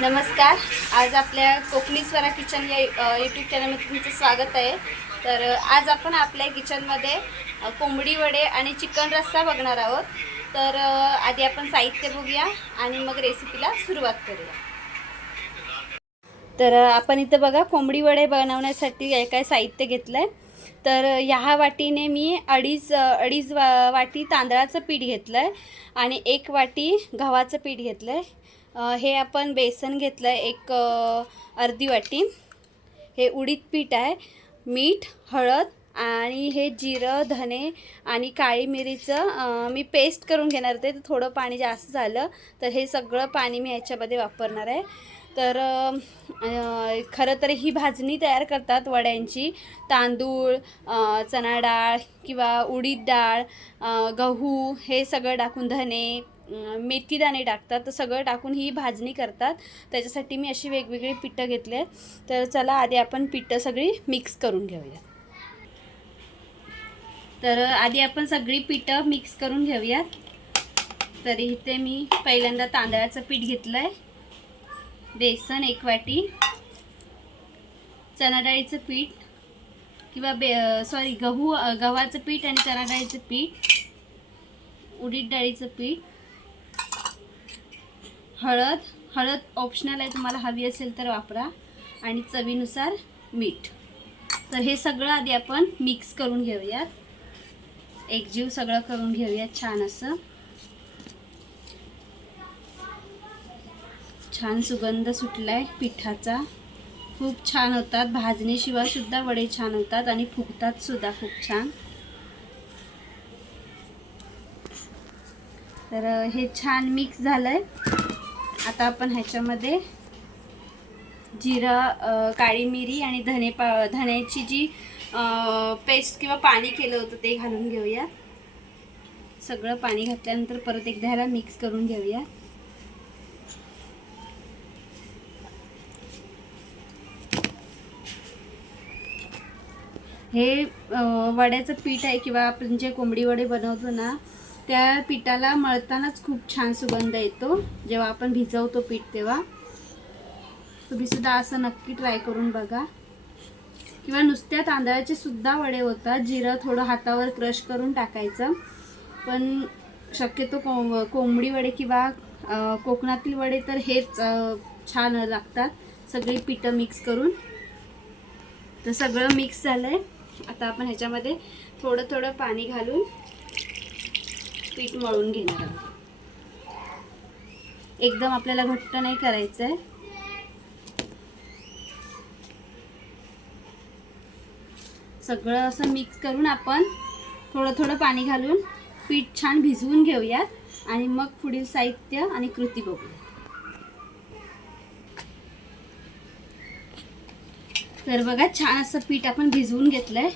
नमस्कार. आज आपल्या कोकणी स्वरा किचन या यूट्यूब चॅनलमध्ये तुमचं स्वागत आहे. तर आज आपण आपल्या किचनमध्ये कोंबडी वडे आणि चिकन रस्सा बघणार आहोत. तर आधी आपण साहित्य बघूया आणि मग रेसिपीला सुरुवात करूया. तर आपण इथं बघा कोंबडी वडे बनवण्यासाठी काय काय साहित्य घेतलं आहे तर ह्या वाटीने मी अडीच अडीच वा वाटी तांदळाचं पीठ घेतलं आहे आणि एक वाटी गव्हाचं पीठ घेतलं आहे हे आपण बेसन घेतलं आहे एक अर्धी वाटी. हे उडीद पीठ आहे मीठ हळद आणि हे जिरं धने आणि काळी मिरीचं मी पेस्ट करून घेणार होते तर थोडं पाणी जास्त झालं तर हे सगळं पाणी मी ह्याच्यामध्ये वापरणार आहे. तर खरं तर ही भाजणी तयार करतात वड्यांची. तांदूळ चणा डाळ किंवा उडीद डाळ गहू हे सगळं टाकून धने मेथीदाणे टाकतात. तर सगळं टाकून ही भाजणी करतात. त्याच्यासाठी मी अशी वेगवेगळी पिठं घेतले तर चला आधी आपण पिठं सगळी मिक्स करून घेऊया. तर आधी आपण सगळी पिठं मिक्स करून घेऊयात तर इथे मी पहिल्यांदा तांदळाचं पीठ घेतलं आहे बेसन एक वाटी. चणाडाळीचं पीठ किंवा बे सॉरी गहू गव्हाचं पीठ आणि चणाडाळीचं पीठ. उडीद डाळीचं पीठ. हळद हळद ऑप्शनल आहे तुम्हाला हवी असेल तर वापरा. आणि चवीनुसार मीठ. तर हे सगळं आधी आपण मिक्स करून घेऊयात. एकजीव सगळं करून घेऊयात छान असं. छान सुगंध सुटलाय पिठाचा. खूप छान होतात. भाजणीशिवाय सुद्धा वडे छान होतात आणि फुगतात सुद्धा खूप छान. तर हे छान मिक्स झालंय. आता आपण ह्याच्यामध्ये जिरा काळी मिरी आणि धने पा धण्याची जी पेस्ट किंवा पाणी केलं होतं ते घालून घेऊया. सगळं पाणी घातल्यानंतर परत एकदा ह्याला मिक्स करून घेऊया. हे वड्याचं पीठ आहे किंवा आपण जे कोंबडी वडे बनवतो ना त्या पिठाला मळतानाच खूप छान सुगंध येतो. जेव्हा आपण भिजवतो पीठ तेव्हा. तुम्ही सुद्धा असं नक्की ट्राय करून बघा. किंवा नुसत्या तांदळाचे सुद्धा वडे होतात. जिरं थोडं हातावर क्रश करून टाकायचं. पण शक्यतो को कोंबडी वडे किंवा कोकणातील वडे तर हेच छान लागतात. सगळी पिठं मिक्स करून. तर सगळं मिक्स झालं आहे आता आपण ह्याच्यामध्ये थोडं थोडं पाणी घालून पीठ मळून घेणार आहोत एकदम आपल्याला घट्ट नाही करायचं आहे सगळं असं मिक्स करून आपण थोडं थोडं पाणी घालून पीठ छान भिजवून घेऊयात आणि मग पुढील साहित्य आणि कृती बघूया. तर बघा छान असं पीठ आपण भिजवून घेतलंय.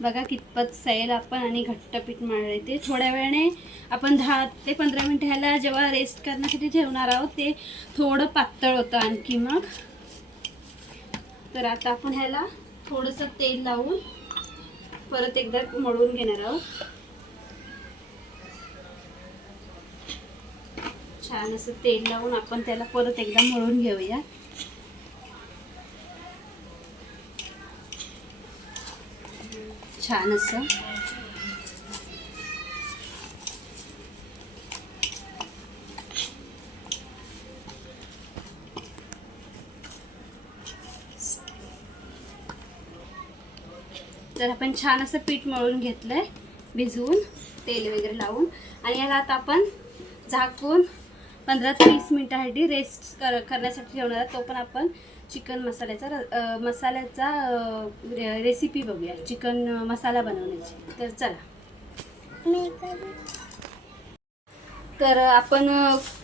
बघा कितपत सैल आपण आणि घट्ट पीठ मळलंय ते. थोड्या वेळाने आपण दहा ते पंधरा मिनटं ह्याला जेव्हा रेस्ट करण्यासाठी ठेवणार आहोत ते थोडं पातळ होतं आणखी मग. तर आता आपण ह्याला थोडंसं तेल लावून परत एकदा मळून घेणार आहोत. छान असं तेल लावून आपण त्याला परत एकदा मळून घेऊया. छान असं तर आपण छान असं पीठ मळून घेतलंय भिजवून तेल वगैरे लावून आणि याला आता आपण झाकून पंधरा ते वीस मिनिटासाठी रेस्ट कर करण्यासाठी ठेवणार आहोत. तो पण आपण चिकन मसाल्याचा र- मसाल्याचा रे- रेसिपी बघूया. चिकन मसाला बनवण्याची. तर चला. तर आपण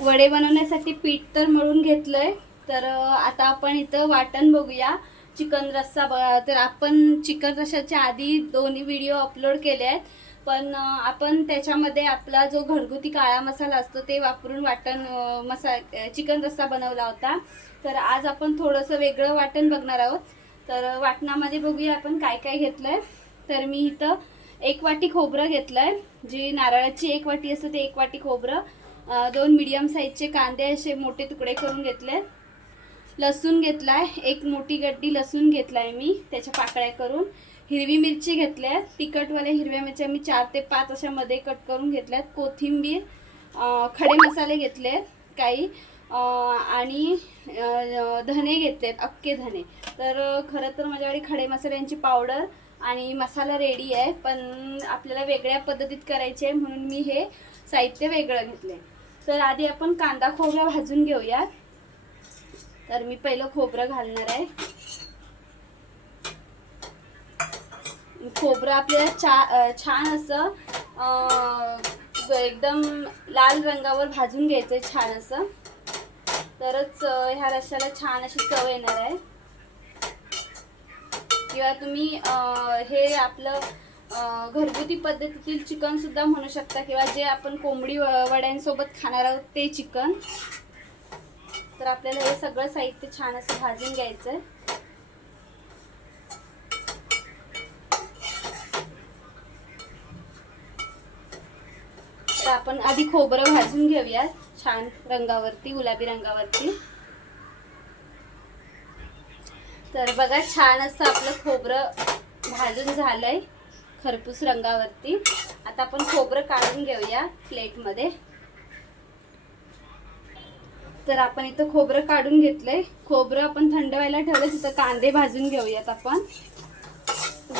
वडे बनवण्यासाठी पीठ तर मळून घेतलंय. तर आता आपण इथं वाटण बघूया. चिकन रस्सा बघा तर आपण चिकन रस्साच्या आधी दोन्ही व्हिडिओ अपलोड केले आहेत. पण आपण त्याच्यामध्ये आपला जो घरगुती काळा मसाला असतो ते वापरून वाटण मसा चिकन रस्सा बनवला होता. तर आज आपण थोडंसं वेगळं वाटण बघणार आहोत. तर वाटणामध्ये बघूया आपण काय काय घेतलंय. तर मी इथं एक वाटी खोबरं घेतलंय. जी नारळाची एक वाटी असते ते एक वाटी खोबरं. दोन मिडियम साईजचे कांदे असे मोठे तुकडे करून घेतले. लसूण घेतलाय. एक मोठी गड्डी लसूण घेतलाय मी त्याच्या पाकळ्या करून. हिरवी मिरची घेतल्या तिखटवाल्या हिरव्या मिरच्या मी चार ते पाच अशा मध्ये कट करून घेतल्यात. कोथिंबीर खडे मसाले घेतले काही आणि धने घेतलेत अख्खे धने. तर खरं तर माझ्याकडे खडे मसाल्यांची पावडर आणि मसाला रेडी आहे पण आपल्याला वेगळ्या पद्धतीत करायचे आहे म्हणून मी हे साहित्य वेगळं घेतलं तर आधी आपण कांदा खोबरा भाजून घेऊयात. तर मी पहिलं खोबरं घालणार आहे. खोबरं आपल्याला छा छान असं एकदम लाल रंगावर भाजून घ्यायचं आहे छान असं. तरच ह्या रश्याला छान अशी चव येणार आहे. किंवा तुम्ही हे आपलं घरगुती पद्धतीतील चिकन सुद्धा म्हणू शकता किंवा जे आपण कोंबडी व- वड्यांसोबत खाणार आहोत ते चिकन. तर आपल्याला हे सगळं साहित्य छान असं भाजून घ्यायचं आहे आता आपण आधी खोबरं भाजून घेऊया छान रंगावरती गुलाबी रंगावरती. तर बघा छान असं आपलं खोबरं भाजून झालंय खरपूस रंगावरती. आता आपण खोबरं काढून घेऊया प्लेटमध्ये. तर आपण इथं खोबरं काढून घेतलंय. खोबरं आपण थंड व्हायला ठेवलं तिथं कांदे भाजून घेऊयात आपण.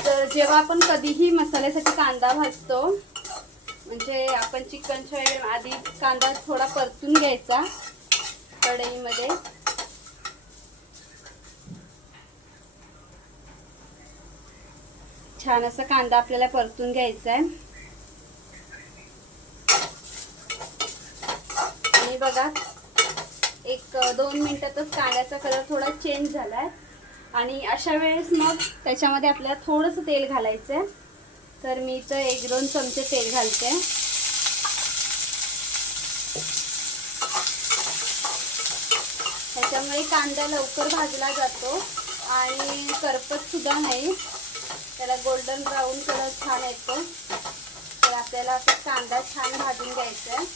तर जेव्हा आपण कधीही मसाल्यासाठी कांदा भाजतो म्हणजे आपण चिकनच्या वेळी आधी कांदा थोडा परतून घ्यायचा कढईमध्ये. छान असा कांदा आपल्याला परतून घ्यायचा आहे. आणि बघा एक दोन मिनिटातच कांद्याचा कलर थोडा चेंज झालाय. आणि अशा वेळेस मग त्याच्यामध्ये आपल्याला थोडंसं तेल घालायचं आहे तर मी इथं एक दोन चमचे तेल घालते. त्याच्यामुळे कांदा लवकर भाजला जातो आणि करपतसुद्धा नाही. त्याला गोल्डन ब्राऊन कलर छान येतो. तर आपल्याला असं कांदा छान भाजून घ्यायचा आहे.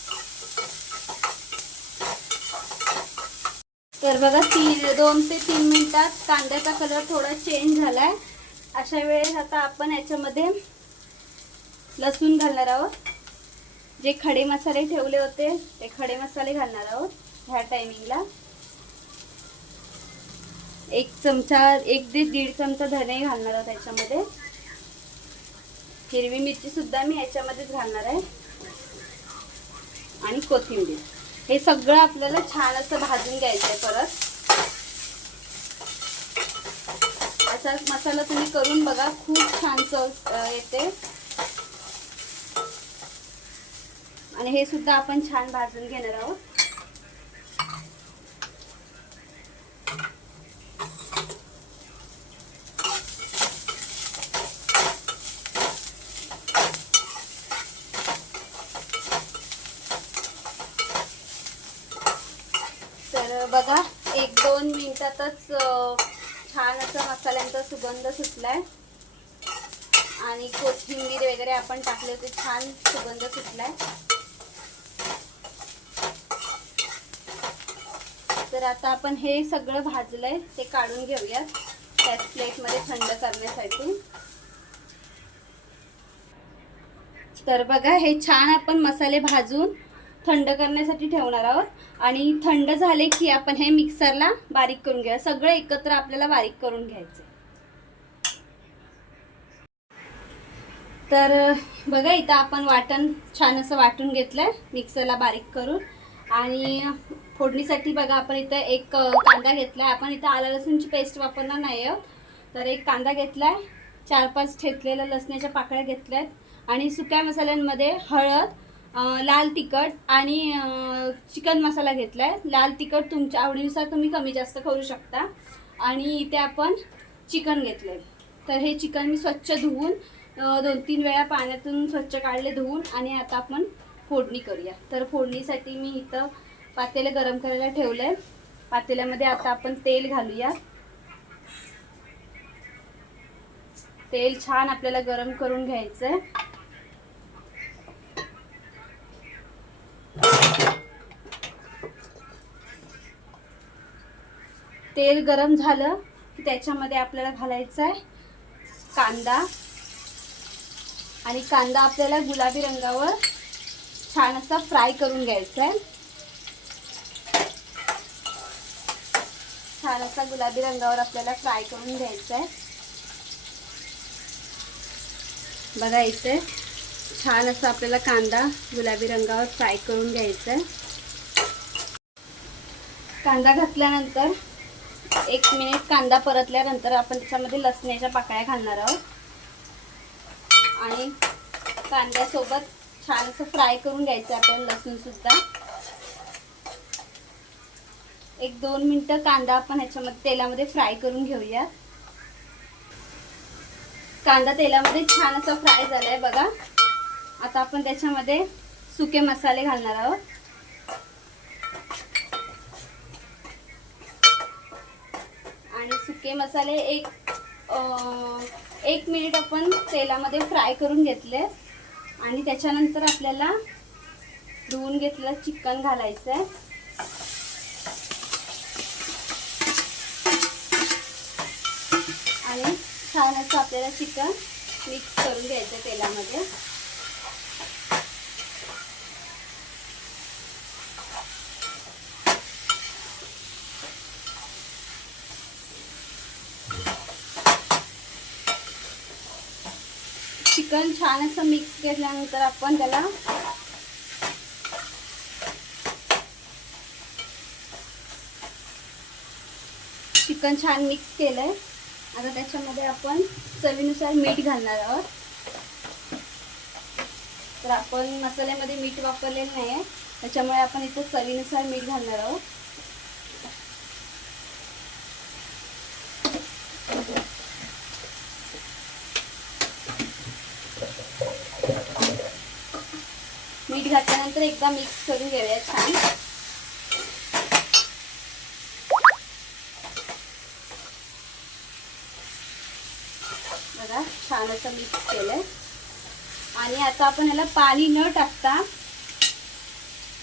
तर बघा तीन दोन ते तीन मिनिटात कांद्याचा कलर थोडा चेंज झालाय. अशा वेळेस आता आपण याच्यामध्ये लसूण घालणार आहोत. जे खडे मसाले ठेवले होते ते खडे मसाले घालणार आहोत ह्या टायमिंगला एक चमचा एक ते दीड चमचा धने घालणार आहोत याच्यामध्ये. हिरवी मिरची सुद्धा मी याच्यामध्येच घालणार आहे. आणि कोथिंबीर. हे सगळं आपल्याला छान असं भाजून घ्यायचं आहे परत. असा मसाला तुम्ही करून बघा खूप छान चव येते. आणि हे सुद्धा आपण छान भाजून घेणार आहोत. तर बघा एक दोन मिनिटातच छान असं मसाल्यांचा सुगंध सुटलाय. आणि कोथिंबीर वगैरे आपण टाकले होते छान सुगंध सुटलाय. तर आता आपण हे सगळं भाजलंय ते काढून घेऊयात. त्याच प्लेटमध्ये थंड करण्यासाठी. तर बघा हे छान आपण मसाले भाजून थंड करण्यासाठी ठेवणार आहोत. आणि थंड झाले की आपण हे मिक्सरला बारीक करून घ्या सगळं एकत्र आपल्याला बारीक करून घ्यायचं तर बघा इथं आपण वाटण छान असं वाटून घेतलंय. मिक्सरला बारीक करून. आणि फोडणीसाठी बघा आपण इथं एक कांदा घेतलाय. आपण इथं आला लसूणची पेस्ट वापरणार नाही आहोत तर एक कांदा घेतलाय. चार पाच ठेचलेल्या लसणाच्या पाकळ्या घेतल्यात. आणि सुक्या मसाल्यांमध्ये हळद लाल तिखट आणि चिकन मसाला घेतलाय. लाल तिखट तुमच्या आवडीनुसार तुम्ही कमी जास्त करू शकता. आणि इथे आपण चिकन घेतलंय. तर हे चिकन मी स्वच्छ धुवून दोन तीन वेळा पाण्यातून स्वच्छ काढले धुवून आणि आता आपण फोडणी करूया. तर फोडणीसाठी मी इथं पातेलं गरम करायला ठेवलंय. पातेल्यामध्ये आता आपण तेल घालूया. तेल छान आपल्याला गरम करून घ्यायचंय. तेल गरम झालं की त्याच्यामध्ये आपल्याला घालायचं आहे कांदा. आणि कांदा आपल्याला गुलाबी रंगावर छान असा फ्राय करून घ्यायचा आहे छान असा गुलाबी रंगावर आपल्याला फ्राय करून घ्यायचा आहे बघा इथे छान असा आपल्याला कांदा गुलाबी रंगावर फ्राय करून घ्यायचा आहे कांदा घातल्यानंतर एक मिनिट कांदा परतल्यानंतर आपण त्याच्यामध्ये लसण्याच्या पाकळ्या घालणार आहोत. आणि कांद्यासोबत छान असं फ्राय करून घ्यायचं आपल्याला लसूणसुद्धा एक दोन मिनटं कांदा आपण ह्याच्यामध्ये तेलामध्ये फ्राय करून घेऊया. कांदा तेलामध्ये छान असा फ्राय झालाय बघा. आता आपण त्याच्यामध्ये सुके मसाले घालणार आहोत. आणि सुके मसाले एक एक मिनिट आपण तेलामध्ये फ्राय करून घेतले. आणि त्याच्यानंतर आपल्याला धुवून घेतलेलं चिकन घालायचं आहे आणि छान आपल्याला चिकन मिक्स करून घ्यायचं तेलामध्ये. चिकन छान असं मिक्स केल्यानंतर आपण त्याला चिकन छान मिक्स केलंय. आता त्याच्यामध्ये आपण चवीनुसार मीठ घालणार आहोत. तर आपण मसाल्यामध्ये मीठ वापरलेलं नाही आहे त्याच्यामुळे आपण इथं चवीनुसार मीठ घालणार आहोत. मीठ घातल्यानंतर एकदा मिक्स करून घेऊया छान बघा छान असं मिक्स केलंय. आणि आता आपण ह्याला पाणी न टाकता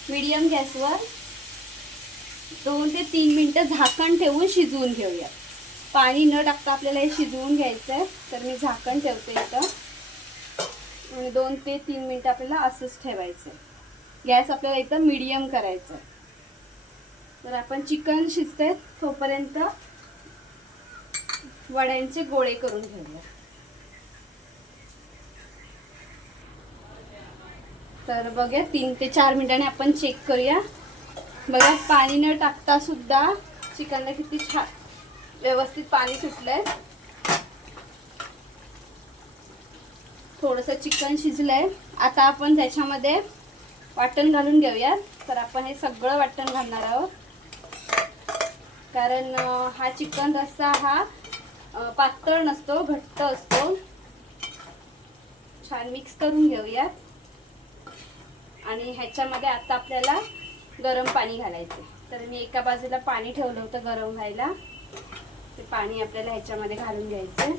मिडियम गॅसवर दोन ते तीन मिनटं झाकण ठेवून शिजवून घेऊया. पाणी न टाकता आपल्याला हे शिजवून घ्यायचं आहे तर मी झाकण ठेवते इथं. आणि दोन ते तीन मिनटं आपल्याला असंच ठेवायचं गॅस आपल्याला एकदम मिडियम करायचं आहे तर आपण चिकन शिजते तोपर्यंत वड्यांचे गोळे करून घेऊया. तर बघूया तीन ते चार मिनिटाने आपण चेक करूया. बघा पाणी न टाकता सुद्धा चिकनला किती छान व्यवस्थित पाणी सुटलंय. थोडंसं चिकन शिजलंय. आता आपण त्याच्यामध्ये वाटण घालून घेऊया. तर आपण हे सगळं वाटण घालणार आहोत. कारण हा चिकन रस्सा हा पातळ नसतो घट्ट असतो. छान मिक्स करून घेऊयात. आणि ह्याच्यामध्ये आता आपल्याला गरम पाणी घालायचं. तर मी एका बाजूला पाणी ठेवलं होतं गरम व्हायला. ते पाणी आपल्याला ह्याच्यामध्ये घालून घ्यायचं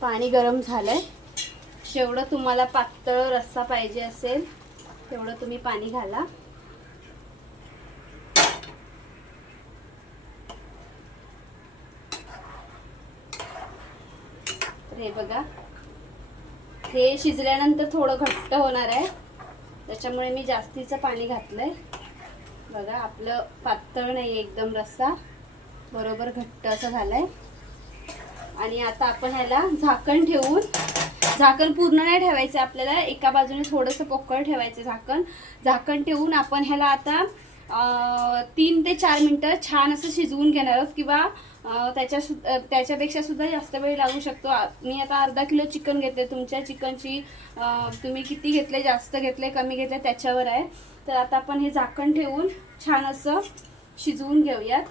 पाणी गरम झालंय. जेवढं तुम्हाला पातळ रस्सा पाहिजे असेल तेवढं तुम्ही पाणी घाला. हे बघा. हे शिजल्यानंतर थोडं घट्ट होणार आहे. त्याच्यामुळे मी जास्तीचं पाणी घातलंय. बघा आपलं पातळ नाही एकदम रस्सा. बरोबर घट्ट असं झालंय. आणि आता आपण ह्याला झाकण ठेवून झाकण पूर्ण नाही ठेवायचं आपल्याला. एका बाजूने थोडंसं पोकळ ठेवायचं झाकण. झाकण ठेवून आपण ह्याला आता तीन ते चार मिनटं छान असं शिजवून घेणार आहोत किंवा त्याच्या सु त्याच्यापेक्षा सुद्धा जास्त वेळ लागू शकतो. मी आता अर्धा किलो चिकन घेतले तुमच्या चिकनची तुम्ही किती घेतले जास्त घेतले कमी घेतले त्याच्यावर आहे. तर आता आपण हे झाकण ठेवून छान असं शिजवून घेऊयात.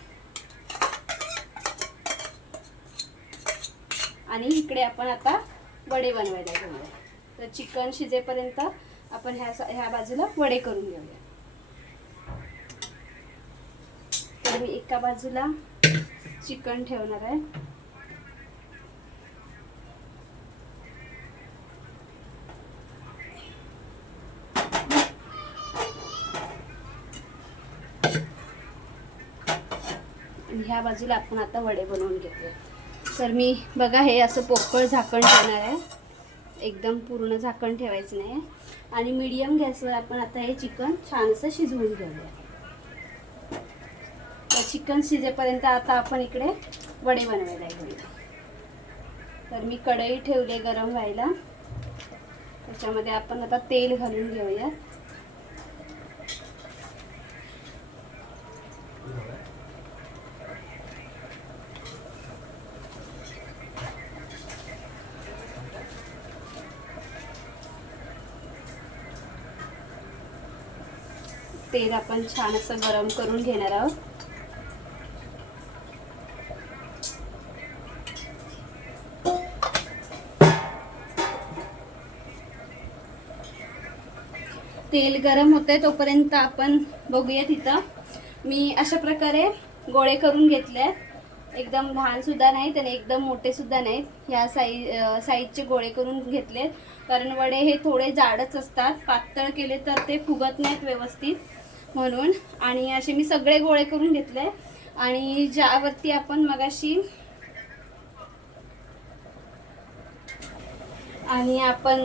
आणि इकडे आपण आता वडे बनवायला घेऊया तर चिकन शिजेपर्यंत आपण ह्या स- ह्या बाजूला वडे करून घेऊया. तर मी एका बाजूला चिकन ठेवणार आहे. ह्या बाजूला आपण आता वडे बनवून घेतले. तर मी बघा हे असं पोकळ झाकण ठेवणार आहे. एकदम पूर्ण झाकण ठेवायचं नाही आणि मीडियम गॅसवर आपण आता हे चिकन छानसं शिजवून घेऊया. तर चिकन शिजेपर्यंत आता आपण इकडे वडे बनवायला घेऊया तर मी कढई ठेवली गरम व्हायला. त्याच्यामध्ये आपण आता तेल घालून घेऊया तेल आपण छान असं गरम करून घेणार आहोत. तेल गरम होते तोपर्यंत आपण बघूया तिथं. मी अशा प्रकारे गोळे करून घेतले एकदम लहानसुद्धा नाहीत आणि एकदम मोठेसुद्धा नाहीत. ह्या साई साईजचे गोळे करून घेतले कारण वडे हे थोडे जाडच असतात. पातळ केले तर ते फुगत नाहीत व्यवस्थित म्हणून. आणि असे मी सगळे गोळे करून घेतले आणि ज्यावरती आपण मगाशी आणि आपण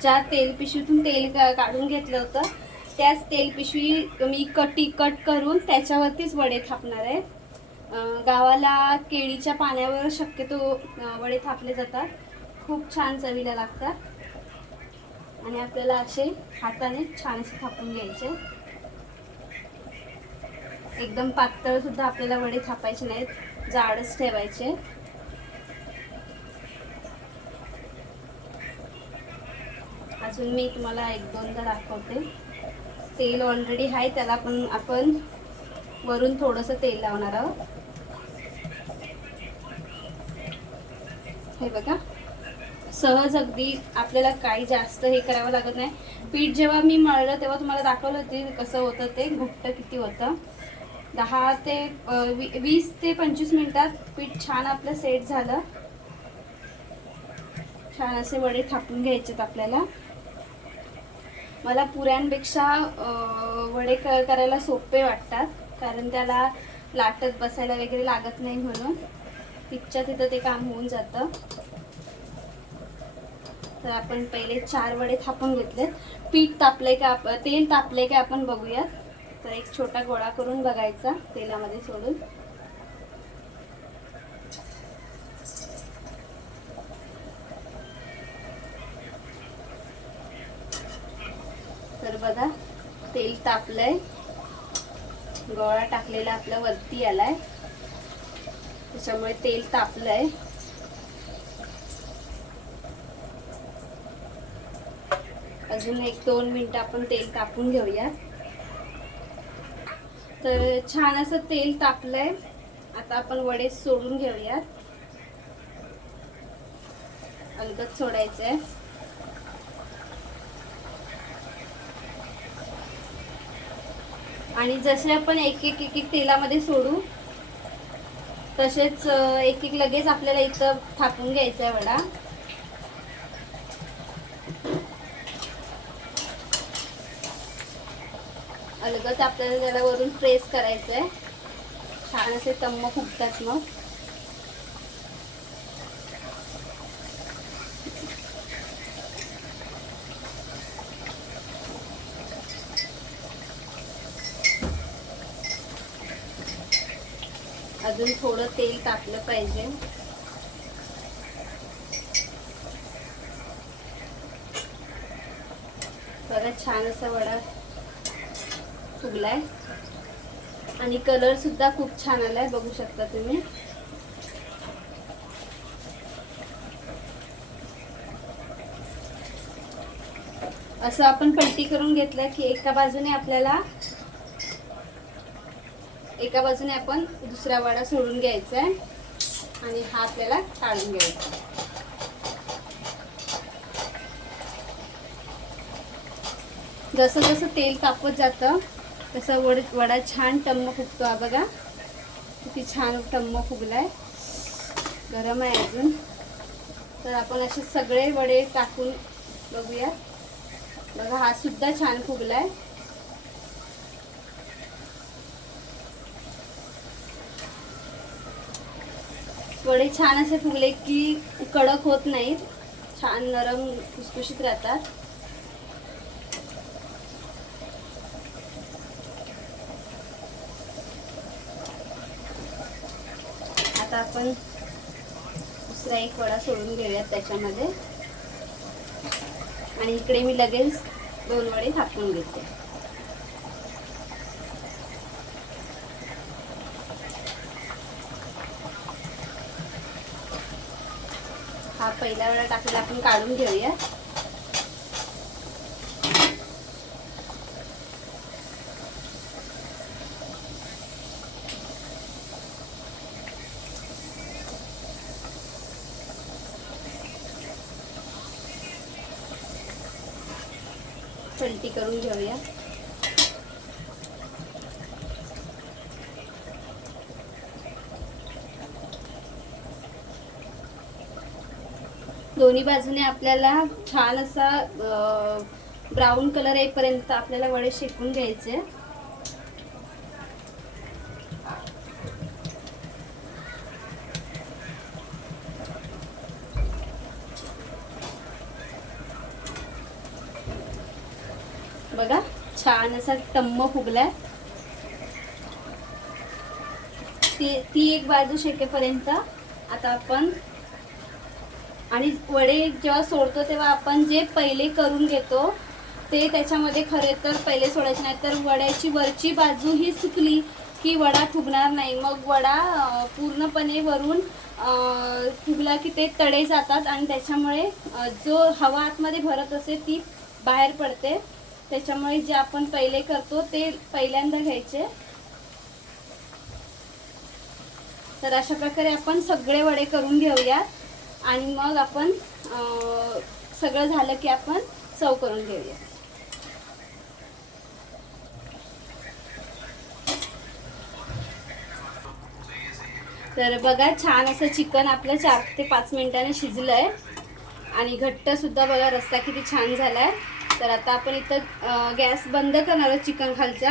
ज्या तेल पिशवीतून तेल काढून घेतलं होतं त्याच तेल पिशवी मी कटी कट करून त्याच्यावरतीच वडे थापणार आहे. गावाला केळीच्या पाण्यावर शक्यतो वडे थापले जातात. खूप छान चवीला लागतात. आणि आपल्याला असे हाताने छान असे थापून घ्यायचे. एकदम पातळ सुद्धा आपल्याला वडे थापायचे नाहीत. जाडच ठेवायचे. अजून मी तुम्हाला एक दोनदा दाखवते. तेल ऑलरेडी आहे त्याला पण आपण वरून थोडंसं तेल लावणार आहोत. हे बघा. सहज अगदी आपल्याला काही जास्त हे करावं लागत नाही. पीठ जेव्हा मी मळलं तेव्हा तुम्हाला दाखवलं होते कसं होतं ते घुट्ट किती होतं. दहा ते वी- वीस ते पंचवीस मिनिटात पीठ छान आपलं सेट झालं. छान असे वडे थापून घ्यायचेत आपल्याला. मला पुऱ्यांपेक्षा वडे करायला सोपे वाटतात. कारण त्याला लाटत बसायला वगैरे लागत नाही म्हणून. तिथच्या तिथं ते काम होऊन जातं. तर आपण पहिले चार वडे थापून घेतलेत. पीठ तापले का तेल तापले का आपण बघूयात. तर एक छोटा गोळा करून बघायचा तेलामध्ये सोडून. तेल तापलंय. गोळा टाकलेला आपल्या वरती आलाय. त्याच्यामुळे तेल तापलंय. अजून एक दोन मिनिट आपण तेल तापून घेऊया. तर छान असं तेल तापलंय. आता आपण वडे सोडून घेऊयात. अलगद सोडायचंय. आणि जसे आपण एक एक एक एक तेलामध्ये सोडू तसेच एक एक लगेच आपल्याला इथं थापून घ्यायचा आहे वडा. अलगच आपल्याला त्याला वरून प्रेस करायचं आहे छान असे तम्म फुगतात मग. अजून थोडं तेल टाकलं पाहिजे. बघा छान असा वडा फुगलाय. आणि कलर सुद्धा खूप छान आलाय बघू शकता तुम्ही. असं आपण पलटी करून घेतलं की एका बाजूने आपल्याला एका बाजूने आपण दुसरा वडा सोडून घ्यायचा आहे आणि हा आपल्याला काढून घ्यायचा जसं जसं तेल तापत जातं तसं वड वडा छान टम्म फुगतो. हा बघा किती छान टम्म फुगलाय. गरम आहे अजून. तर आपण असे सगळे वडे टाकून बघूया बघा हा सुद्धा छान फुगलाय. वडे छान असे फुगले की कडक होत नाहीत. छान नरम खुसखुशीत राहतात. आता आपण दुसरा एक वडा सोडून घेऊयात त्याच्यामध्ये. आणि इकडे मी लगेच दोन वडे थापून घेते. हा पहिला टाकलेला आपण काढून घेऊया. पलटी करून घेऊया. दोन्ही बाजूने आपल्याला छान असा ब्राऊन कलर येईपर्यंत आपल्याला वडे शेकून घ्यायचे. बघा छान असा टम्म फुगलाय. ती ती एक बाजू शेकेपर्यंत आता आपण आणि वडे जेव्हा सोडतो तेव्हा आपण जे पहिले करून घेतो ते त्याच्यामध्ये खरे तर पहिले सोडायचे नाही तर वड्याची वरची बाजू ही सुकली की वडा फुगणार नाही. मग वडा पूर्णपणे वरून फुगला की ते तडे जातात आणि त्याच्यामुळे जो हवा आतमध्ये भरत असे ती बाहेर पडते. त्याच्यामुळे जे आपण पहिले करतो ते पहिल्यांदा घ्यायचे. तर अशा प्रकारे आपण सगळे वडे करून घेऊयात. आणि मग आपण सगळं झालं की आपण चव करून घेऊया. तर बघा छान असं चिकन आपलं चार ते पाच मिनिटाने शिजलं आहे आणि घट्टसुद्धा बघा रस्ता किती छान झाला आहे तर आता आपण इथं गॅस बंद करणार आहोत चिकन खालचा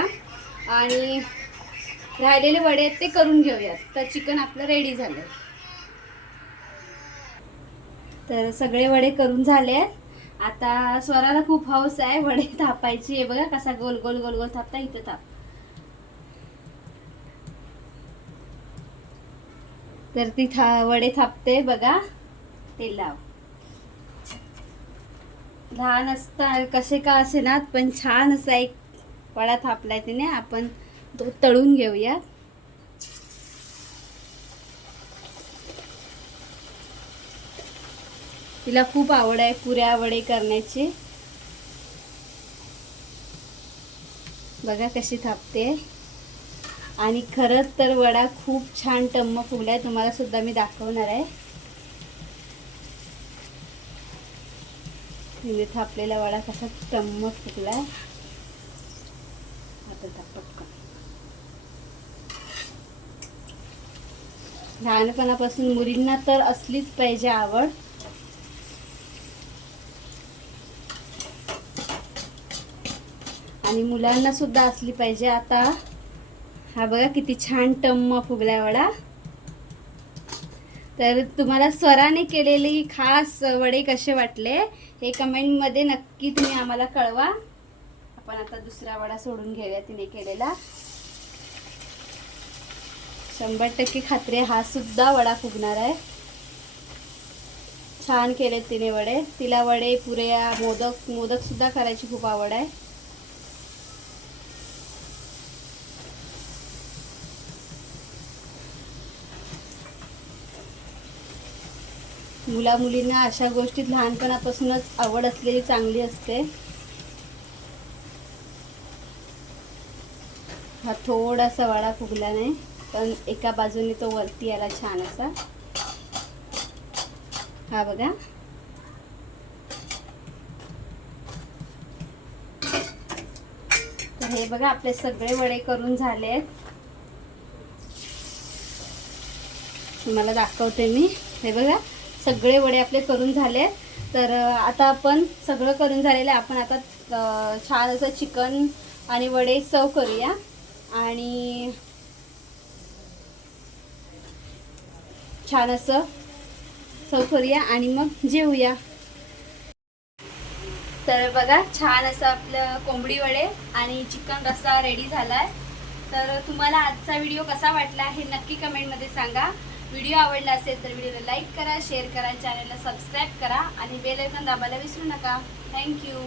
आणि राहिलेले वडे आहेत ते करून घेऊयात. तर चिकन आपलं रेडी झालं आहे तर सगळे वडे करून झाले आहेत. आता स्वराला खूप हौस आहे वडे थापायची आहे. बघा कसा गोल गोल गोल गोल थापता इथं थाप. तर ती था वडे थापते बघा. ते लाव. लहान असता कसे का असे ना पण छान असा एक वडा थापलाय तिने. आपण तो तळून घेऊयात. तिला खूप आवड आहे पुऱ्या वडे करण्याची. बघा कशी थापते. आणि खरंच तर वडा खूप छान टम्म फुगलाय तुम्हाला सुद्धा मी दाखवणार आहे. तिने थापलेला वडा कसा टम्म आहे आता थाप पटकन. लहानपणापासून मुलींना तर असलीच पाहिजे आवड. आणि मुलांना सुद्धा असली पाहिजे आता. हा बघा किती छान टम्म फुगलाय वडा. तर तुम्हाला स्वराने केलेली खास वडे कसे वाटले हे कमेंटमध्ये नक्की तुम्ही आम्हाला कळवा. आपण आता दुसरा वडा सोडून घेऊया तिने केलेला. शंभर टक्के खात्री हा सुद्धा वडा फुगणार आहे. छान केले तिने वडे. तिला वडे पुऱ्या मोदक मोदक सुद्धा करायची खूप आवड आहे. मुला मुलींना अशा गोष्टीत लहानपणापासूनच आवड असलेली चांगली असते. हा थोडासा वाडा फुगला नाही पण एका बाजूने तो वरती आला छान असा हा बघा. तर हे बघा आपले सगळे वडे करून झाले आहेत तुम्हाला दाखवते मी. हे बघा. सगळे वडे आपले करून झाले. तर आता आपण सगळं करून झालेलं आहे. आपण आता छान असं चिकन आणि वडे सर्व करूया. आणि छान असं सर्व करूया आणि मग जेवूया. तर बघा छान असं आपलं कोंबडी वडे आणि चिकन रस्सा रेडी झाला आहे तर तुम्हाला आजचा व्हिडिओ कसा वाटला हे नक्की कमेंटमध्ये सांगा. व्हिडिओ आवडला असेल तर व्हिडिओला लाईक करा शेअर करा चॅनलला सबस्क्राईब करा आणि बेल आयकॉन दाबायला विसरू नका. थँक्यू